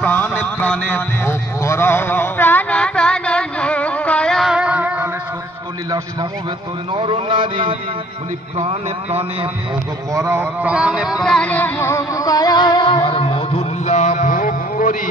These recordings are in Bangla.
প্রাণে প্রাণে ভোগ করো, প্রাণে প্রাণে ভোগ করো। কালে সত্য লীলা সমবেত নর নারী, বলি প্রাণে প্রাণে ভোগ করো, প্রাণে প্রাণে ভোগ করো। আমার মধুল্লা ভোগ করি,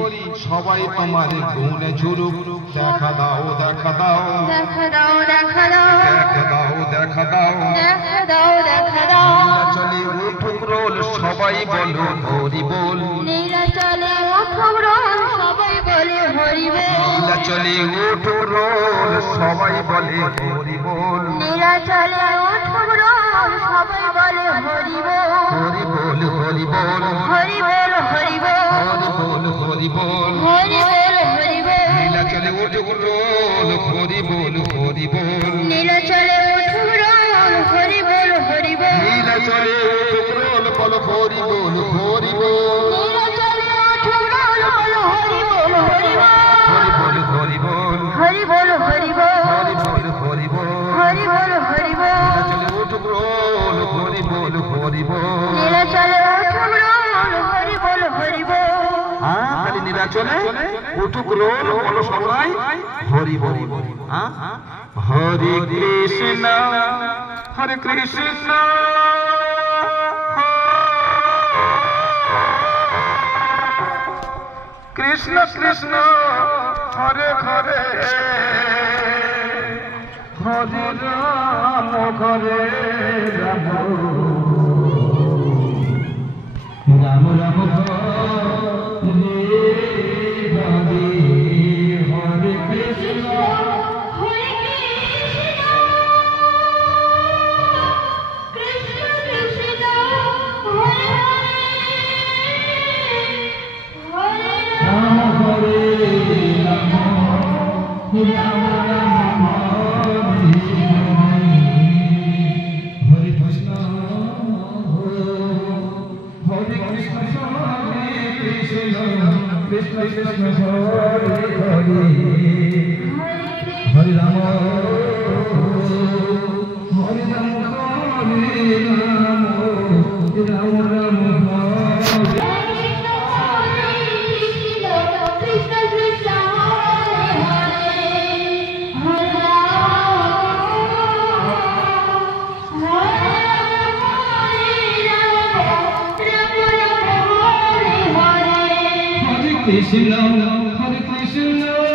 সবাই তোমার গুণে ঝুরুক। দেখা দাও দেখা দাও, দেখা দাও দেখা দাও, দেখা দাও দেখা দাও, দেখা দাও দেখা দাও। চলে উঠুক রোল, সবাই বলো হরি বল। নীলাচলে উঠুক রোল, সবাই বলে হরি বল। নীলাচলে উঠুক রোল, সবাই বলে হরি বল। নীলাচলে উঠুক রোল, সবাই বলে হরি বল। হরি বল হরি বল, হরি বল হরি বল, হরি বল হরি বল, হরি বল হরি বল। নীলাচলে উঠুক রোল, হরি বল হরি বল। নীলাচলে উঠুক রোল, হরি বল হরি বল। নীলাচলে উঠুক রোল, বলো হরি বল হরি বল। নীলাচলে উঠুক রোল, বলো হরি বল হরি বল। হরি বল হরি বল, হরি বল হরি বল, হরি বল হরি বল, হরি বল হরি বল। নীলাচলে উঠুক রোল, হরি বল হরি বল। নীলাচলে উঠুক রোল, হরি বল হরি বল। হ্যাঁ, খালি নীলাচলে উঠুক রোল, বলো সবাই হরি বল। হ্যাঁ, হরে কৃষ্ণ হরে কৃষ্ণ কৃষ্ণ কৃষ্ণ হরে হরে, হরে রাম হরে রাম, রাম রাম হরে হরে, হরে কৃষ্ণ হরে কৃষ্ণ, কৃষ্ণ কৃষ্ণ হরে হরে, হরে রাম হরে রাম, রাম রাম হরে হরে, হরে কৃষ্ণ হরে কৃষ্ণ, হরে কৃষ্ণ কৃষ্ণ কৃষ্ণ হরে হরে, হরে রাম হরে রাম, হরে রাম রাম রাম হরে। Krishna, Hare Krishna.